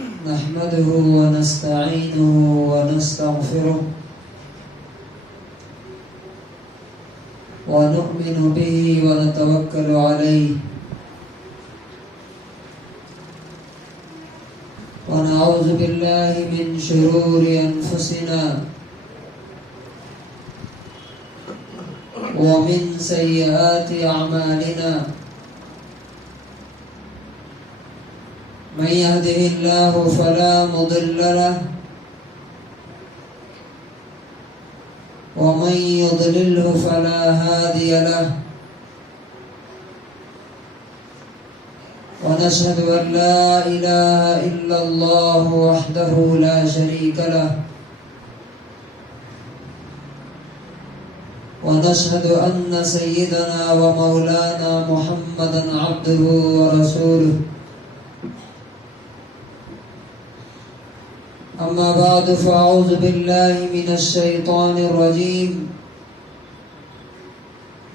نحمده ونستعينه ونستغفره ونؤمن به ونتوكل عليه ونعوذ بالله من شرور أنفسنا ومن سيئات أعمالنا من يهده الله فلا مضل له ومن يضلله فلا هادي له ونشهد أن لا إله إلا الله وحده لا شريك له ونشهد أن سيدنا ومولانا محمدا عبده ورسوله أما بعد فأعوذ بالله من الشيطان الرجيم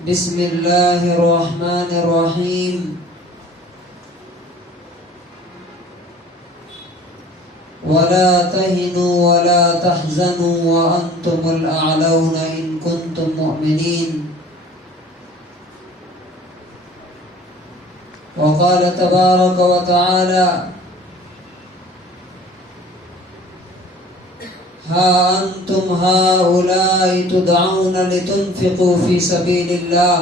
بسم الله الرحمن الرحيم ولا تهنوا ولا تحزنوا وأنتم الأعلون إن كنتم مؤمنين وقال تبارك وتعالى ها أنتم هؤلاء تدعون لتنفقوا في سبيل الله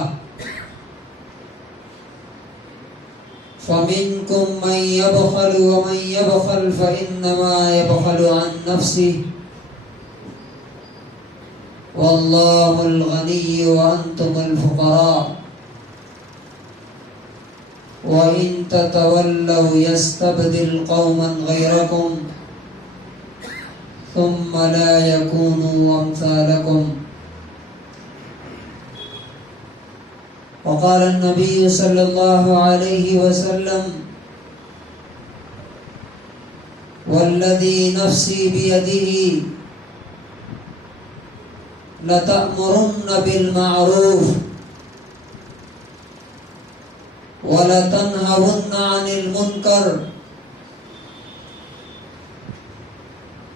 فمنكم من يبخل ومن يبخل فإنما يبخل عن نفسه والله الغني وأنتم الفقراء وإن تتولوا يستبدل قوما غيركم ثم لا يكونوا أمثالكم وقال النبي صلى الله عليه وسلم والذي نفسي بيده لتأمرن بالمعروف ولتنهون عن المنكر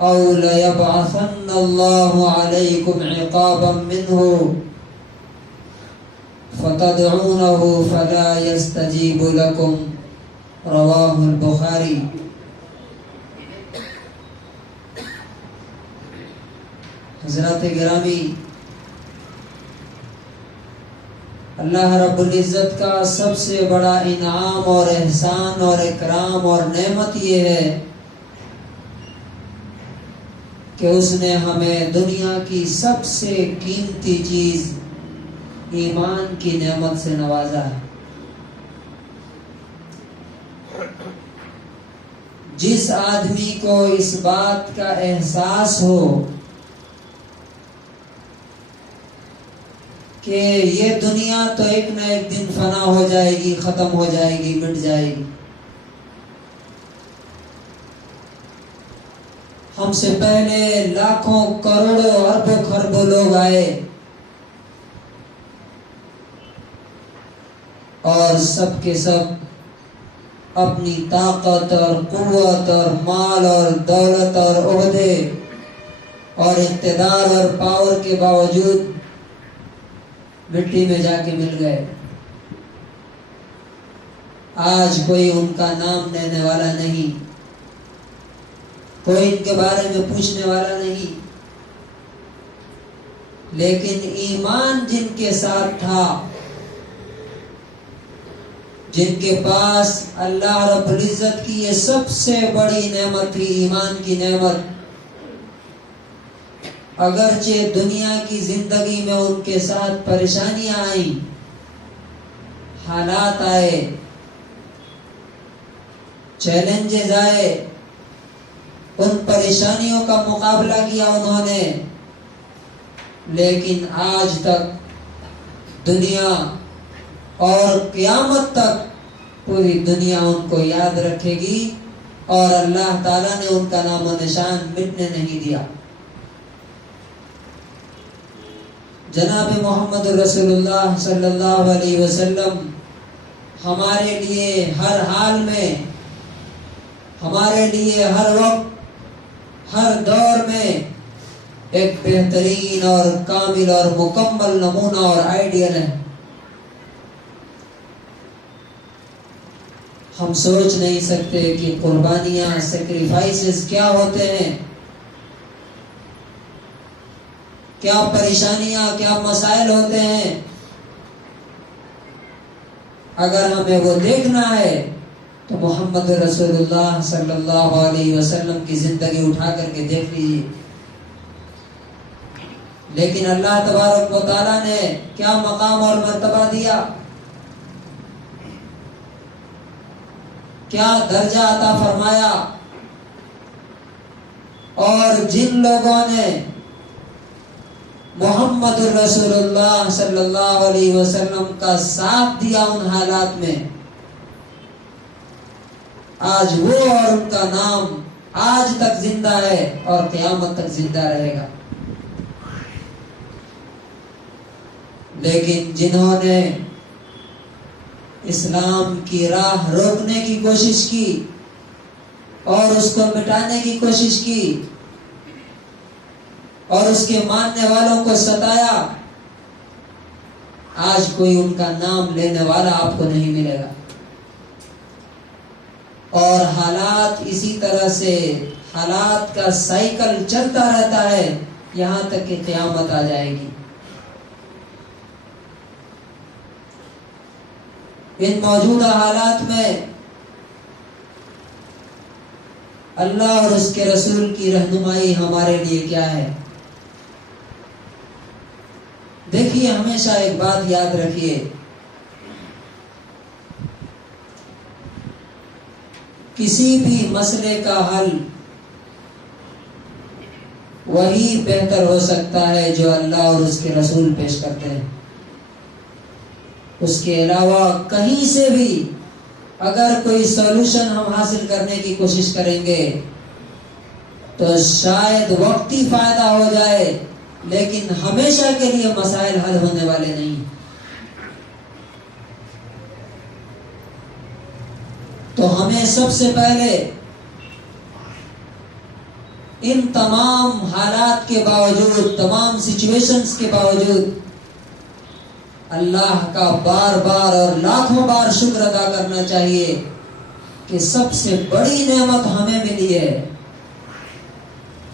أو ليبعثن الله عليكم عقابا منه فتدعونه فلا يستجيب لكم رواه البخاري. حضرات گرامی، اللہ رب العزت کا سب سے بڑا انعام اور احسان اور اکرام اور نعمت یہ ہے کہ اس نے ہمیں دنیا کی سب سے قیمتی چیز ایمان کی نعمت سے نوازا ہے. جس آدمی کو اس بات کا احساس ہو کہ یہ دنیا تو ایک نہ ایک دن فنا ہو جائے گی، ختم ہو جائے گی، مٹ جائے گی. ہم سے پہلے لاکھوں کروڑوں اربوں خربوں لوگ آئے اور سب کے سب اپنی طاقت اور قوت اور مال اور دولت اور عہدے اور اقتدار اور پاور کے باوجود مٹی میں جا کے مل گئے. آج کوئی ان کا نام لینے والا نہیں، کوئی ان کے بارے میں پوچھنے والا نہیں. لیکن ایمان جن کے ساتھ تھا، جن کے پاس اللہ رب العزت کی یہ سب سے بڑی نعمت تھی، ایمان کی نعمت، اگرچہ دنیا کی زندگی میں ان کے ساتھ پریشانیاں آئیں، حالات آئے، چیلنجز آئے، ان پریشانیوں کا مقابلہ کیا انہوں نے، لیکن آج تک دنیا اور قیامت تک پوری دنیا ان کو یاد رکھے گی اور اللہ تعالیٰ نے ان کا نام و نشان مٹنے نہیں دیا. جناب محمد رسول اللہ صلی اللہ علیہ وسلم ہمارے لیے ہر حال میں ہمارے لیے ہر وقت ہر دور میں ایک بہترین اور کامل اور مکمل نمونہ اور آئیڈیل ہے. ہم سوچ نہیں سکتے کہ قربانیاں سیکریفائسز کیا ہوتے ہیں، کیا پریشانیاں کیا مسائل ہوتے ہیں. اگر ہمیں وہ دیکھنا ہے تو محمد رسول اللہ صلی اللہ علیہ وسلم کی زندگی اٹھا کر کے دیکھ لیجیے. لیکن اللہ تبارک و تعالیٰ نے کیا مقام اور مرتبہ دیا، کیا درجہ عطا فرمایا. اور جن لوگوں نے محمد رسول اللہ صلی اللہ علیہ وسلم کا ساتھ دیا ان حالات میں، آج وہ اور ان کا نام آج تک زندہ ہے اور قیامت تک زندہ رہے گا. لیکن جنہوں نے اسلام کی راہ روکنے کی کوشش کی اور اس کو مٹانے کی کوشش کی اور اس کے ماننے والوں کو ستایا، آج کوئی ان کا نام لینے والا آپ کو نہیں ملے گا. اور حالات اسی طرح سے، حالات کا سائیکل چلتا رہتا ہے یہاں تک کہ قیامت آ جائے گی. ان موجودہ حالات میں اللہ اور اس کے رسول کی رہنمائی ہمارے لیے کیا ہے؟ دیکھیے، ہمیشہ ایک بات یاد رکھیے، کسی بھی مسئلے کا حل وہی بہتر ہو سکتا ہے جو اللہ اور اس کے رسول پیش کرتے ہیں. اس کے علاوہ کہیں سے بھی اگر کوئی سولوشن ہم حاصل کرنے کی کوشش کریں گے تو شاید وقتی فائدہ ہو جائے، لیکن ہمیشہ کے لیے مسائل حل ہونے والے نہیں. تو ہمیں سب سے پہلے ان تمام حالات کے باوجود، تمام سچویشنز کے باوجود اللہ کا بار بار اور لاکھوں بار شکر ادا کرنا چاہیے کہ سب سے بڑی نعمت ہمیں ملی ہے،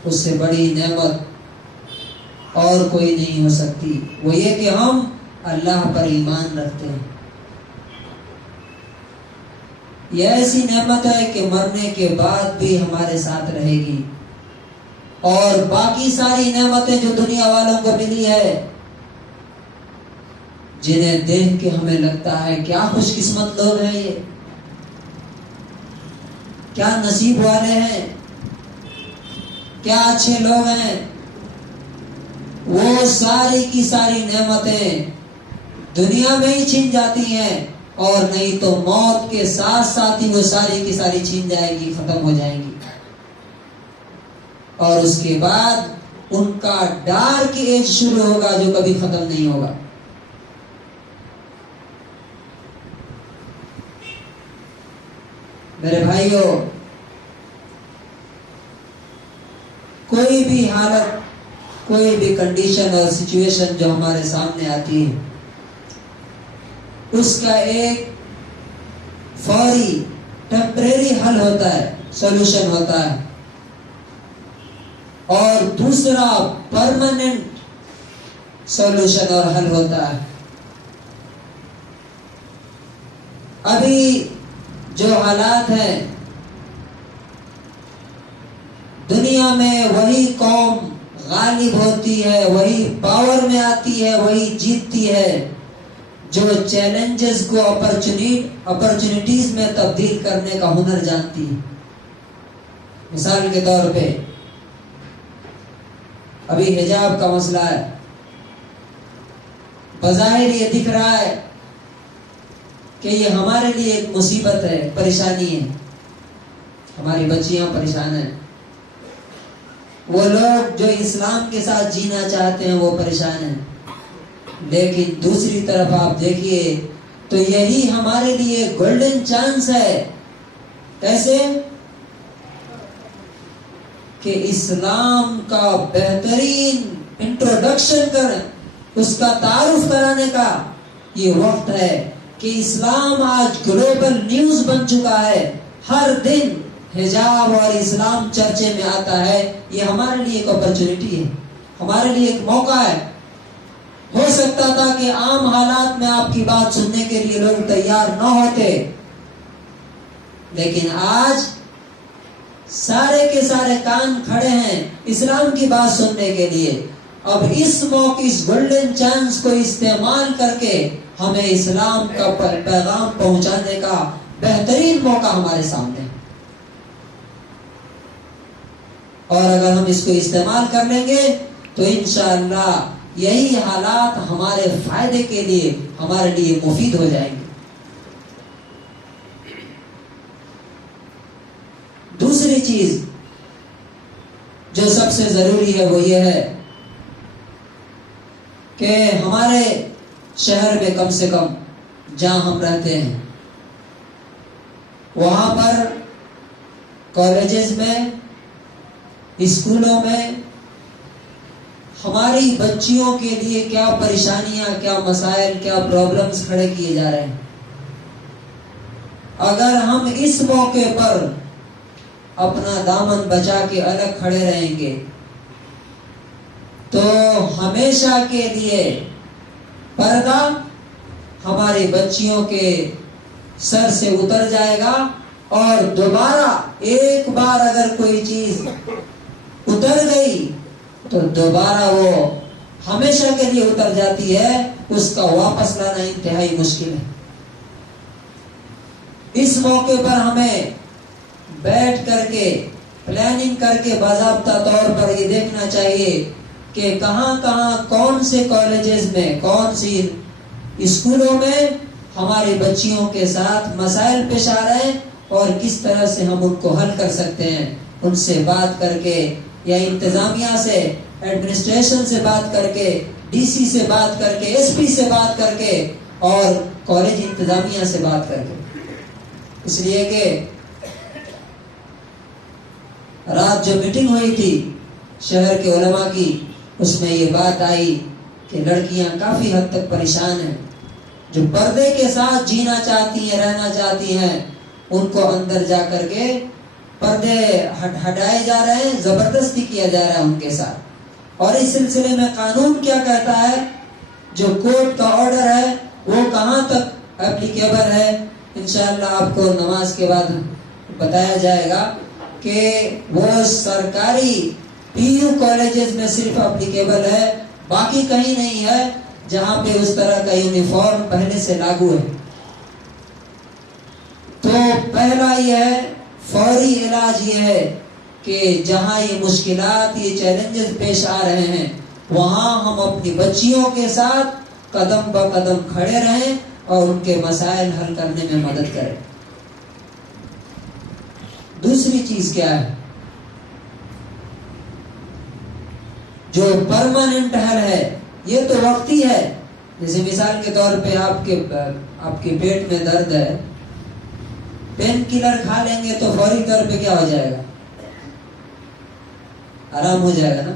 اس سے بڑی نعمت اور کوئی نہیں ہو سکتی. وہ یہ کہ ہم اللہ پر ایمان رکھتے ہیں. یہ ایسی نعمت ہے کہ مرنے کے بعد بھی ہمارے ساتھ رہے گی. اور باقی ساری نعمتیں جو دنیا والوں کو ملی ہے، جنہیں دیکھ کے ہمیں لگتا ہے کیا خوش قسمت لوگ ہیں، یہ کیا نصیب والے ہیں، کیا اچھے لوگ ہیں، وہ ساری کی ساری نعمتیں دنیا میں ہی چھن جاتی ہیں، اور نہیں تو موت کے ساتھ ساتھ ہی وہ ساری کی ساری چھن جائے گی، ختم ہو جائیں گی. اور اس کے بعد ان کا ڈارک ایج شروع ہوگا جو کبھی ختم نہیں ہوگا. میرے بھائیوں، کوئی بھی حالت، کوئی بھی کنڈیشن اور سچویشن جو ہمارے سامنے آتی ہے، اس کا ایک فوری ٹیمپریری حل ہوتا ہے، سولوشن ہوتا ہے، اور دوسرا پرماننٹ سولوشن اور حل ہوتا ہے. ابھی جو حالات ہیں دنیا میں، وہی قوم غالب ہوتی ہے، وہی پاور میں آتی ہے، وہی جیتتی ہے جو چیلنجز کو اپرچونٹیز میں تبدیل کرنے کا ہنر جانتی ہے. مثال کے طور پہ ابھی حجاب کا مسئلہ ہے، بظاہر یہ دکھ رہا ہے کہ یہ ہمارے لیے ایک مصیبت ہے، پریشانی ہے، ہماری بچیاں پریشان ہیں، وہ لوگ جو اسلام کے ساتھ جینا چاہتے ہیں وہ پریشان ہیں. لیکن دوسری طرف آپ دیکھیے تو یہی ہمارے لیے گولڈن چانس ہے. کیسے کہ اسلام کا بہترین انٹروڈکشن کریں، اس کا تعارف کرانے کا یہ وقت ہے کہ اسلام آج گلوبل نیوز بن چکا ہے، ہر دن حجاب اور اسلام چرچے میں آتا ہے۔ یہ ہمارے لیے ایک اپرچونٹی ہے، ہمارے لیے ایک موقع ہے۔ ہو سکتا تھا کہ عام حالات میں آپ کی بات سننے کے لیے لوگ تیار نہ ہوتے، لیکن آج سارے کے سارے کان کھڑے ہیں اسلام کی بات سننے کے لیے۔ اب اس موقع، اس گولڈن چانس کو استعمال کر کے ہمیں اسلام کا پیغام پہنچانے کا بہترین موقع ہمارے سامنے ہے، اور اگر ہم اس کو استعمال کر لیں گے تو انشاءاللہ یہی حالات ہمارے فائدے کے لیے، ہمارے لیے مفید ہو جائیں گے۔ دوسری چیز جو سب سے ضروری ہے وہ یہ ہے کہ ہمارے شہر میں کم سے کم جہاں ہم رہتے ہیں وہاں پر کالجز میں، اسکولوں میں ہماری بچیوں کے لیے کیا پریشانیاں، کیا مسائل، کیا پرابلمز کھڑے کیے جا رہے ہیں۔ اگر ہم اس موقع پر اپنا دامن بچا کے الگ کھڑے رہیں گے تو ہمیشہ کے لیے پردہ ہماری بچیوں کے سر سے اتر جائے گا، اور دوبارہ ایک بار اگر کوئی چیز اتر گئی تو دوبارہ وہ ہمیشہ کے لیے اتر جاتی ہے، اس کا واپس لانا انتہائی مشکل ہے۔ اس موقع پر ہمیں بیٹھ کر کے پلاننگ کر کے باضابطہ طور پر یہ دیکھنا چاہیے کہ کہاں کہاں، کون سے کالجز میں، کون سی اسکولوں میں ہماری بچیوں کے ساتھ مسائل پیش آ رہے ہیں، اور کس طرح سے ہم ان کو حل کر سکتے ہیں۔ ان سے بات کر کے، یا انتظامیہ سے، ایڈمنسٹریشن سے بات کر کے، ڈی سی سے بات کر کے، ایس پی سے بات کر کے، اور کالج انتظامیہ سے بات کر کے۔ اس لیے کہ رات جو میٹنگ ہوئی تھی شہر کے علماء کی، اس میں یہ بات آئی کہ لڑکیاں کافی حد تک پریشان ہیں، جو پردے کے ساتھ جینا چاہتی ہیں، رہنا چاہتی ہیں، ان کو اندر جا کر کے پردے ہٹائے جا رہے ہیں، زبردستی کیا جا رہا ہے ان کے ساتھ۔ اور اس سلسلے میں قانون کیا کہتا ہے، جو کورٹ کا آرڈر ہے وہ کہاں تک اپلیکیبل ہے، انشاءاللہ آپ کو نماز کے بعد بتایا جائے گا کہ وہ سرکاری پی یو کالجز میں صرف اپلیکیبل ہے، باقی کہیں نہیں ہے جہاں پہ اس طرح کا یونیفارم پہلے سے لاگو ہے۔ تو پہلا یہ ہے، فوری علاج یہ ہے کہ جہاں یہ مشکلات، یہ چیلنجز پیش آ رہے ہیں، وہاں ہم اپنی بچیوں کے ساتھ قدم بہ قدم کھڑے رہیں اور ان کے مسائل حل کرنے میں مدد کریں۔ دوسری چیز کیا ہے، جو پرماننٹ حل ہے، یہ تو وقتی ہے۔ جیسے مثال کے طور پہ آپ کے پیٹ میں درد ہے، پین کلر کھا لیں گے تو فوری طور پہ کیا ہو جائے گا، آرام ہو جائے گا نا،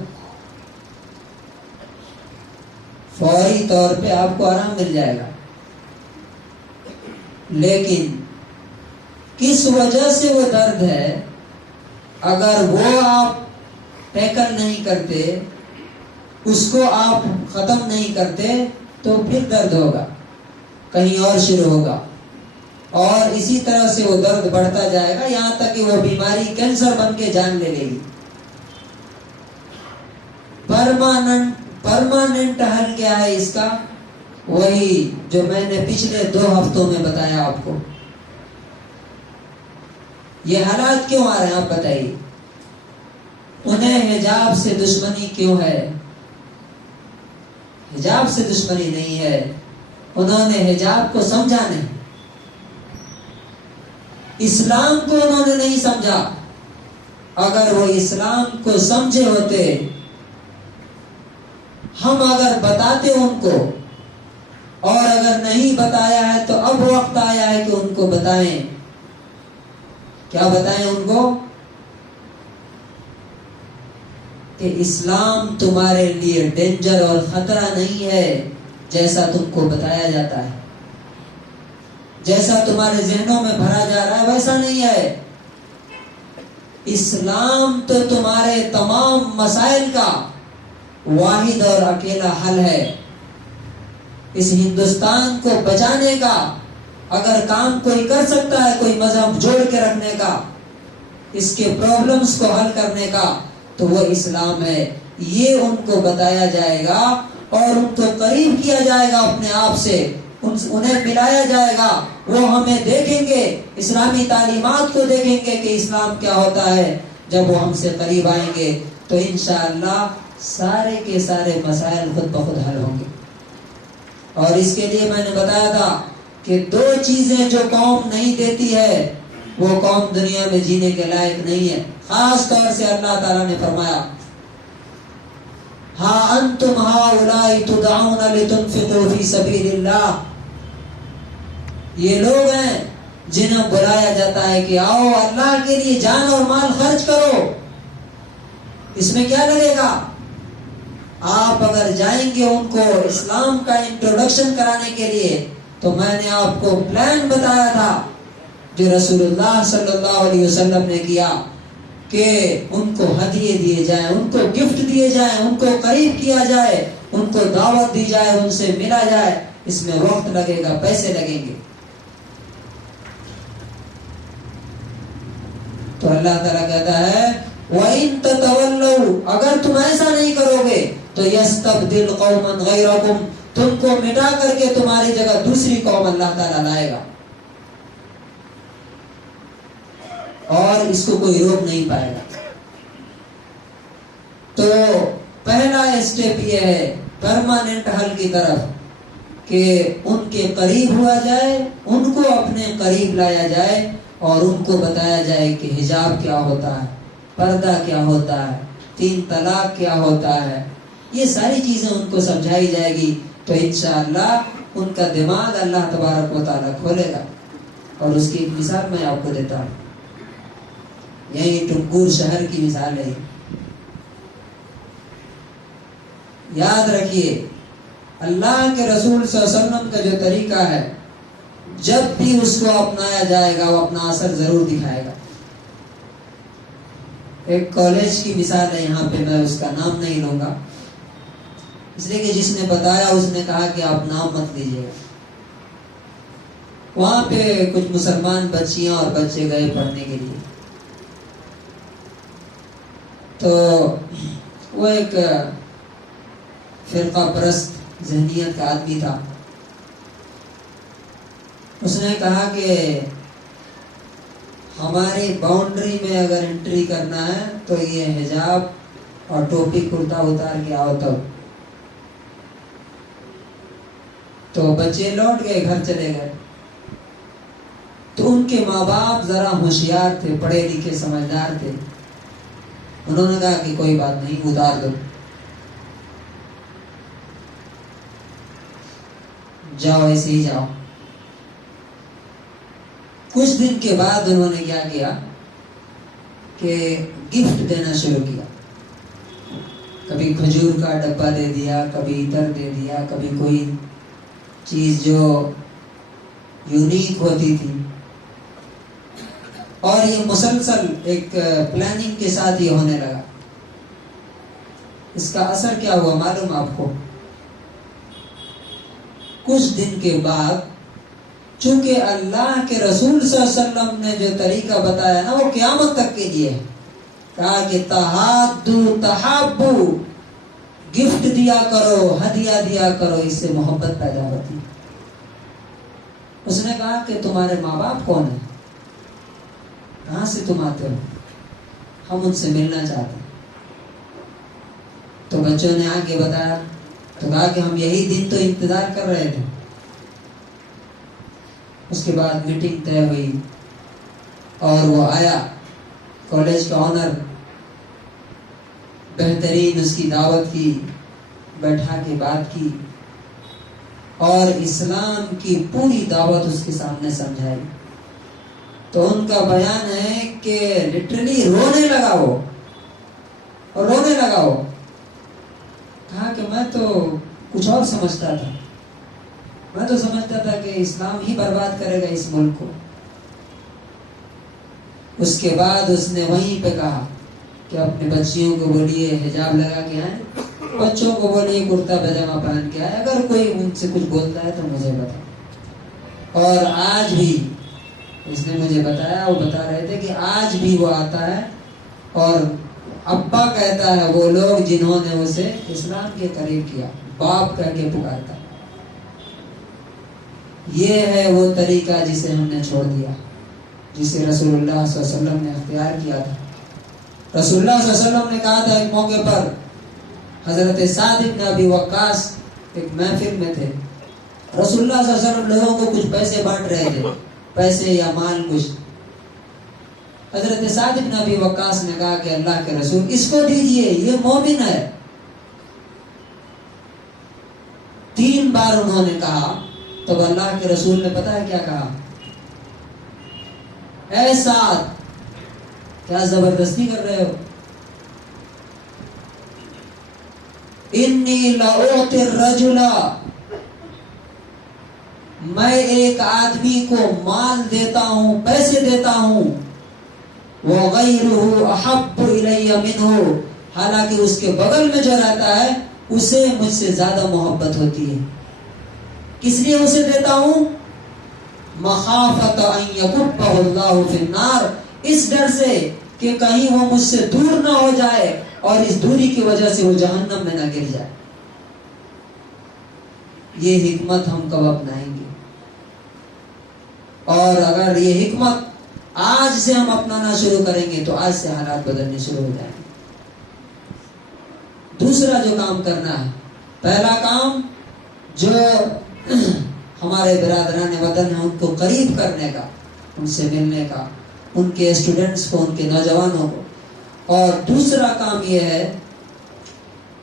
فوری طور پہ آپ کو آرام مل جائے گا۔ لیکن کس وجہ سے وہ درد ہے، اگر وہ آپ ٹیکل نہیں کرتے، اس کو آپ ختم نہیں کرتے، تو پھر درد ہوگا، کہیں اور شروع ہوگا، اور اسی طرح سے وہ درد بڑھتا جائے گا، یہاں تک کہ وہ بیماری کینسر بن کے جان لے لے گی۔ پرماننٹ حل کیا ہے اس کا، وہی جو میں نے پچھلے 2 ہفتوں میں بتایا آپ کو۔ یہ حالات کیوں آ رہے ہیں آپ بتائیے، انہیں حجاب سے دشمنی کیوں ہے؟ حجاب سے دشمنی نہیں ہے، انہوں نے حجاب کو سمجھا نہیں، اسلام کو انہوں نے نہیں سمجھا۔ اگر وہ اسلام کو سمجھے ہوتے، ہم اگر بتاتے ان کو، اور اگر نہیں بتایا ہے تو اب وقت آیا ہے کہ ان کو بتائیں۔ کیا بتائیں ان کو؟ کہ اسلام تمہارے لیے ڈینجر اور خطرہ نہیں ہے جیسا تم کو بتایا جاتا ہے، جیسا تمہارے ذہنوں میں بھرا جا رہا ہے ویسا نہیں ہے۔ اسلام تو تمہارے تمام مسائل کا واحد اور اکیلا حل ہے۔ اس ہندوستان کو بچانے کا اگر کام کوئی کر سکتا ہے، کوئی مذہب جوڑ کے رکھنے کا، اس کے پرابلمز کو حل کرنے کا، تو وہ اسلام ہے۔ یہ ان کو بتایا جائے گا اور ان کو قریب کیا جائے گا اپنے آپ سے، انہیں ملایا جائے گا۔ وہ ہمیں دیکھیں گے، اسلامی تعلیمات کو دیکھیں گے کہ اسلام کیا ہوتا ہے۔ جب وہ ہم سے قریب آئیں گے تو انشاءاللہ سارے کے سارے مسائل خود بخود حل ہوں گے۔ اور اس کے لیے میں نے بتایا تھا کہ دو چیزیں جو قوم نہیں دیتی ہے وہ قوم دنیا میں جینے کے لائق نہیں ہے۔ خاص طور سے اللہ تعالیٰ نے فرمایا ہا انتم ہؤلاء تدعون لتنفقوا فی سبیل اللہ، یہ لوگ ہیں جنہیں بلایا جاتا ہے کہ آؤ اللہ کے لیے جان اور مال خرچ کرو۔ اس میں کیا لگے گا؟ آپ اگر جائیں گے ان کو اسلام کا انٹروڈکشن کرانے کے لیے، تو میں نے آپ کو پلان بتایا تھا جو رسول اللہ صلی اللہ علیہ وسلم نے کیا کہ ان کو ہدیے دیے جائیں، ان کو گفٹ دیے جائیں، ان کو قریب کیا جائے، ان کو دعوت دی جائے، ان سے ملا جائے۔ اس میں وقت لگے گا، پیسے لگیں گے۔ تو اللہ تعالیٰ کہتا ہے وَإِن تَتَوَلَّوْا، اگر تم ایسا نہیں کرو گے تو يَسْتَبْدِلْ قَوْمًا غَيْرَكُمْ، تم کو مٹا کر کے تمہاری جگہ دوسری قوم اللہ تعالیٰ لائے گا، اور اس کو کوئی روک نہیں پائے گا۔ تو پہلا اسٹیپ یہ ہے پرماننٹ حل کی طرف کہ ان کے قریب ہوا جائے، ان کو اپنے قریب لایا جائے اور ان کو بتایا جائے کہ حجاب کیا ہوتا ہے، پردہ کیا ہوتا ہے، 3 طلاق کیا ہوتا ہے۔ یہ ساری چیزیں ان کو سمجھائی جائے گی تو انشاءاللہ ان کا دماغ اللہ تبارک و تعالیٰ کھولے گا۔ اور اس کی ایک مثال میں آپ کو دیتا ہوں، یہی ٹنگور شہر کی مثال ہے۔ یاد رکھیے اللہ کے رسول صلی اللہ علیہ وسلم کا جو طریقہ ہے، جب بھی اس کو اپنایا جائے گا وہ اپنا اثر ضرور دکھائے گا۔ ایک کالج کی مثال ہے، یہاں پہ میں اس کا نام نہیں لوں گا اس لیے کہ جس نے بتایا اس نے کہا کہ آپ نام مت لیجیے گا۔ وہاں پہ کچھ مسلمان بچیاں اور بچے گئے پڑھنے کے لیے، تو وہ ایک فرقہ پرست ذہنیت کا آدمی تھا۔ اس نے کہا کہ ہماری باؤنڈری میں اگر انٹری کرنا ہے تو یہ حجاب اور ٹوپی کرتا اتار کے آؤ تب۔ تو بچے لوٹ گئے، گھر چلے گئے۔ تو ان کے ماں باپ ذرا ہوشیار تھے، پڑھے لکھے سمجھدار تھے، انہوں نے کہا کہ کوئی بات نہیں، اتار دو، جاؤ ایسے ہی جاؤ۔ کچھ دن کے بعد انہوں نے کیا کیا کہ گفٹ دینا شروع کیا۔ کبھی کھجور کا ڈبہ دے دیا، کبھی عطر دے دیا، کبھی کوئی چیز جو یونیک ہوتی تھی، اور یہ مسلسل ایک پلاننگ کے ساتھ یہ ہونے لگا۔ اس کا اثر کیا ہوا معلوم آپ کو؟ کچھ دن کے بعد چونکہ اللہ کے رسول صلی اللہ علیہ وسلم نے جو طریقہ بتایا نا وہ قیامت تک کے لیے ہے، کہا کہ تحادو تحابو، گفٹ دیا کرو، ہدیہ دیا کرو، اس سے محبت پیدا ہوتی۔ اس نے کہا کہ تمہارے ماں باپ کون ہیں، کہاں سے تم آتے ہو، ہم ان سے ملنا چاہتے ہیں۔ تو بچوں نے آگے بتایا، تو کہا کہ ہم یہی دن تو انتظار کر رہے تھے۔ اس کے بعد میٹنگ طے ہوئی اور وہ آیا، کالج کا آنر، بہترین اس کی دعوت کی، بیٹھا کے بات کی اور اسلام کی پوری دعوت اس کے سامنے سمجھائی۔ تو ان کا بیان ہے کہ لٹرلی رونے لگا، وہ رونے لگا۔ لگا وہ؟ کہا کہ میں تو کچھ اور سمجھتا تھا، میں تو سمجھتا تھا کہ اسلام ہی برباد کرے گا اس ملک کو۔ اس کے بعد اس نے وہیں پہ کہا کہ اپنے بچیوں کو بولیے حجاب لگا کے آئیں، بچوں کو بولیے کرتا پاجامہ پہن کے آئے، اگر کوئی ان سے کچھ بولتا ہے تو مجھے بتا۔ اور آج بھی اس نے مجھے بتایا، وہ بتا رہے تھے کہ آج بھی وہ آتا ہے اور ابا کہتا ہے وہ لوگ جنہوں نے اسے اسلام کے قریب کیا، باپ کہہ کے پکارتا ہے۔ یہ ہے وہ طریقہ جسے ہم نے چھوڑ دیا، جسے رسول اللہ صلی اللہ علیہ وسلم نے اختیار کیا تھا۔ رسول اللہ صلی اللہ علیہ وسلم نے کہا تھا ایک موقع پر، حضرت سعد بن ابی وقاص ایک محفل میں تھے، رسول اللہ صلی اللہ علیہ وسلم لوگوں کو کچھ پیسے بانٹ رہے تھے، پیسے یا مال کچھ۔ حضرت سعد بن ابی وقاص نے کہا کہ اللہ کے رسول اس کو دیجئے، یہ مومن ہے۔ 3 بار انہوں نے کہا، تب اللہ کے رسول نے پتہ ہے کیا کہا؟ اے سعد، کیا زبردستی کر رہے ہو؟ انی لأعطی الرجل، میں ایک آدمی کو مال دیتا ہوں، پیسے دیتا ہوں، وغیرہ احب الی منہ، حالانکہ اس کے بغل میں جو رہتا ہے اسے مجھ سے زیادہ محبت ہوتی ہے۔ کس لیے اسے دیتا ہوں؟ مخافۃ ان یکبہ اللہ فی النار، اس ڈر سے کہ کہیں وہ مجھ سے دور نہ ہو جائے اور اس دوری کی وجہ سے وہ جہنم میں نہ گر جائے۔ یہ حکمت ہم کب اپنائیں گے؟ اور اگر یہ حکمت آج سے ہم اپنانا شروع کریں گے تو آج سے حالات بدلنے شروع ہو جائیں گے۔ دوسرا جو کام کرنا ہے، پہلا کام جو ہمارے برادران وطن ہیں ان کو قریب کرنے کا، ان سے ملنے کا، ان کے اسٹوڈنٹس کو، ان کے نوجوانوں کو۔ اور دوسرا کام یہ ہے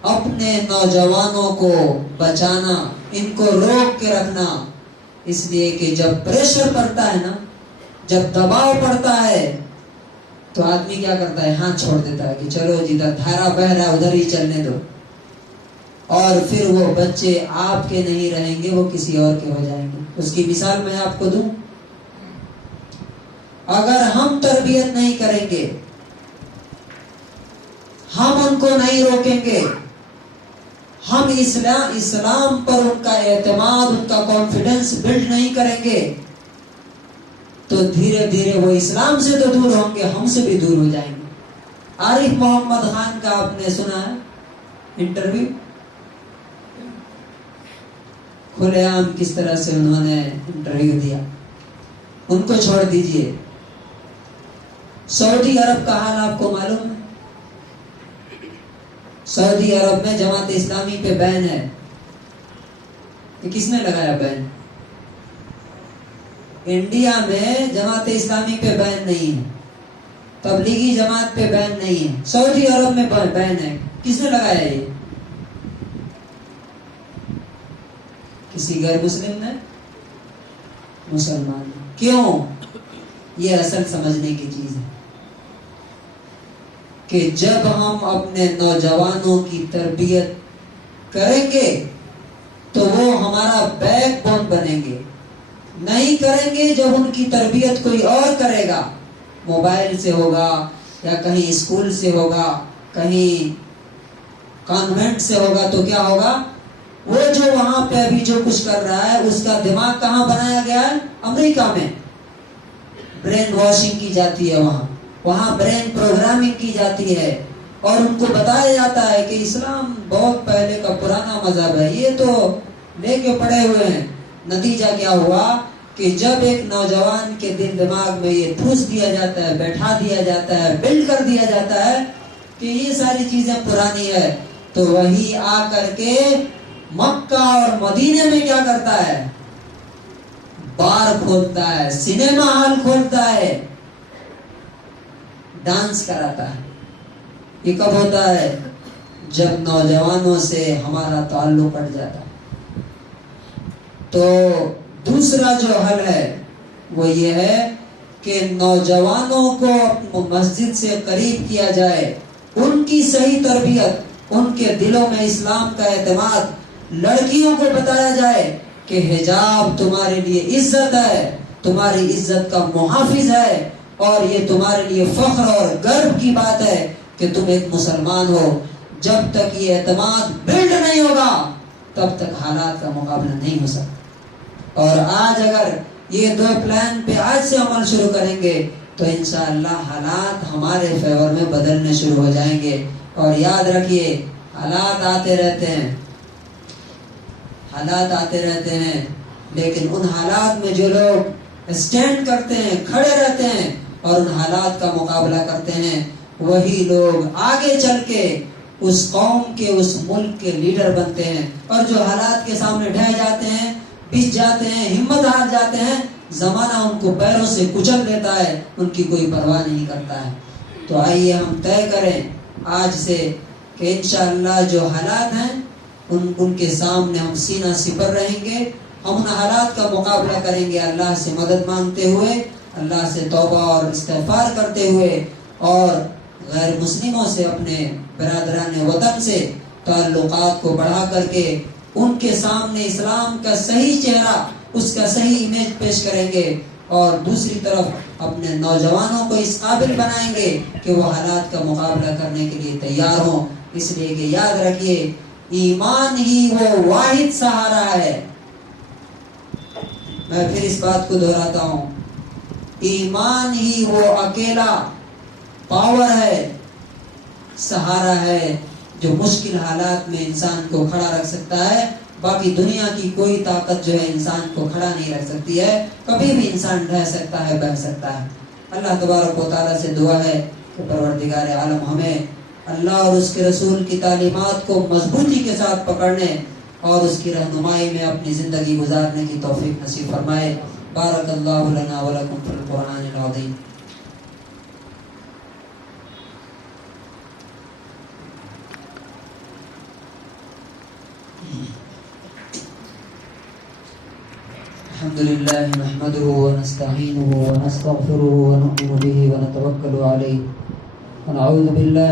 اپنے نوجوانوں کو بچانا، ان کو روک کے رکھنا، اس لیے کہ جب پریشر پڑتا ہے نا، جب دباؤ پڑتا ہے تو آدمی کیا کرتا ہے؟ ہاتھ چھوڑ دیتا ہے کہ چلو جدھر دھارا بہ رہا ہے ادھر ہی چلنے دو، اور پھر وہ بچے آپ کے نہیں رہیں گے، وہ کسی اور کے ہو جائیں گے۔ اس کی مثال میں آپ کو دوں، اگر ہم تربیت نہیں کریں گے، ہم ان کو نہیں روکیں گے، ہم اسلام پر ان کا اعتماد، ان کا کانفیڈنس بلڈ نہیں کریں گے، تو دھیرے دھیرے وہ اسلام سے تو دور ہوں گے، ہم سے بھی دور ہو جائیں گے۔ عارف محمد خان کا آپ نے سنا ہے انٹرویو؟ کھلے عام کس طرح سے انہوں نے انٹرویو دیا، ان کو چھوڑ دیجئے۔ سعودی عرب کا حال آپ کو معلوم ہے؟ سعودی عرب میں جماعت اسلامی پہ بین ہے، کہ کس نے لگایا بین؟ انڈیا میں جماعت اسلامی پہ بین نہیں ہے، تبلیغی جماعت پہ بین نہیں ہے، سعودی عرب میں بین ہے۔ کس نے لگایا یہ؟ کسی غیر مسلم نے؟ مسلمان۔ کیوں؟ یہ اصل سمجھنے کی چیز ہے کہ جب ہم اپنے نوجوانوں کی تربیت کریں گے تو وہ ہمارا بیک بون بنیں گے۔ نہیں کریں گے جب ان کی تربیت کوئی اور کرے گا، موبائل سے ہوگا یا کہیں اسکول سے ہوگا، کہیں کانوینٹ سے ہوگا، تو کیا ہوگا؟ وہ جو وہاں پہ ابھی جو کچھ کر رہا ہے اس کا دماغ کہاں بنایا گیا ہے؟ امریکہ میں برین واشنگ کی جاتی ہے، وہاں برین پروگرامنگ کی جاتی ہے، اور ان کو بتایا جاتا ہے کہ اسلام بہت پہلے کا پرانا مذہب ہے، یہ تو لے کے پڑے ہوئے ہیں۔ نتیجہ کیا ہوا کہ جب ایک نوجوان کے دل دماغ میں یہ ٹھوس دیا جاتا ہے، بیٹھا دیا جاتا ہے، بلڈ کر دیا جاتا ہے کہ یہ ساری چیزیں پرانی ہے، تو وہی آ کر کے مکہ اور مدینے میں کیا کرتا ہے؟ بار کھولتا ہے، سینما ہال کھولتا ہے، ڈانس کراتا ہے۔ یہ کب ہوتا ہے؟ جب نوجوانوں سے ہمارا تعلق کٹ جاتا ہے۔ تو دوسرا جو حل ہے وہ یہ ہے کہ نوجوانوں کو مسجد سے قریب کیا جائے، ان کی صحیح تربیت، ان کے دلوں میں اسلام کا اعتماد، لڑکیوں کو بتایا جائے کہ حجاب تمہارے لیے عزت ہے، تمہاری عزت کا محافظ ہے، اور یہ تمہارے لیے فخر اور گرو کی بات ہے کہ تم ایک مسلمان ہو۔ جب تک یہ اعتماد بلڈ نہیں ہوگا تب تک حالات کا مقابلہ نہیں ہو سکتا۔ اور آج اگر یہ دو پلان پہ آج سے عمل شروع کریں گے تو انشاءاللہ حالات ہمارے فیور میں بدلنے شروع ہو جائیں گے۔ اور یاد رکھیے حالات آتے رہتے ہیں، حالات آتے رہتے ہیں، لیکن ان حالات میں جو لوگ اسٹینڈ کرتے ہیں، کھڑے رہتے ہیں اور ان حالات کا مقابلہ کرتے ہیں، وہی لوگ آگے چل کے اس قوم کے، اس ملک کے لیڈر بنتے ہیں۔ اور جو حالات کے سامنے ڈھہ جاتے ہیں، پس جاتے ہیں، ہمت ہار جاتے ہیں، زمانہ ان کو پیروں سے کچل دیتا ہے، ان کی کوئی پرواہ نہیں کرتا ہے۔ تو آئیے ہم طے کریں آج سے کہ انشاءاللہ جو حالات ہیں ان کے سامنے ہم سینہ سپر رہیں گے، ہم ان حالات کا مقابلہ کریں گے اللہ سے مدد مانگتے ہوئے، اللہ سے توبہ اور استغفار کرتے ہوئے، اور غیر مسلموں سے، اپنے برادران وطن سے تعلقات کو بڑھا کر کے ان کے سامنے اسلام کا صحیح چہرہ، اس کا صحیح امیج پیش کریں گے، اور دوسری طرف اپنے نوجوانوں کو اس قابل بنائیں گے کہ وہ حالات کا مقابلہ کرنے کے لیے تیار ہوں۔ اس لیے کہ یاد رکھیے ایمان ہی وہ واحد سہارا ہے۔ میں پھر اس بات کو دہراتا ہوں، ایمان ہی وہ اکیلا پاور ہے، سہارا ہے، جو مشکل حالات میں انسان کو کھڑا رکھ سکتا ہے۔ باقی دنیا کی کوئی طاقت جو ہے انسان کو کھڑا نہیں رکھ سکتی ہے، کبھی بھی انسان ڈھہ سکتا ہے، بہ سکتا ہے۔ اللہ تبارک و تعالیٰ سے دعا ہے کہ پروردگار عالم ہمیں اللہ اور اس کے رسول کی تعلیمات کو مضبوطی کے ساتھ پکڑنے اور اس کی رہنمائی میں اپنی زندگی گزارنے کی توفیق نصیب فرمائے۔ بارک اللہ لنا ولکم فی القرآن العظیم۔ الحمد لله نحمده ونستعينه ونستغفره ونؤمن به ونتوكل عليه ونعوذ بالله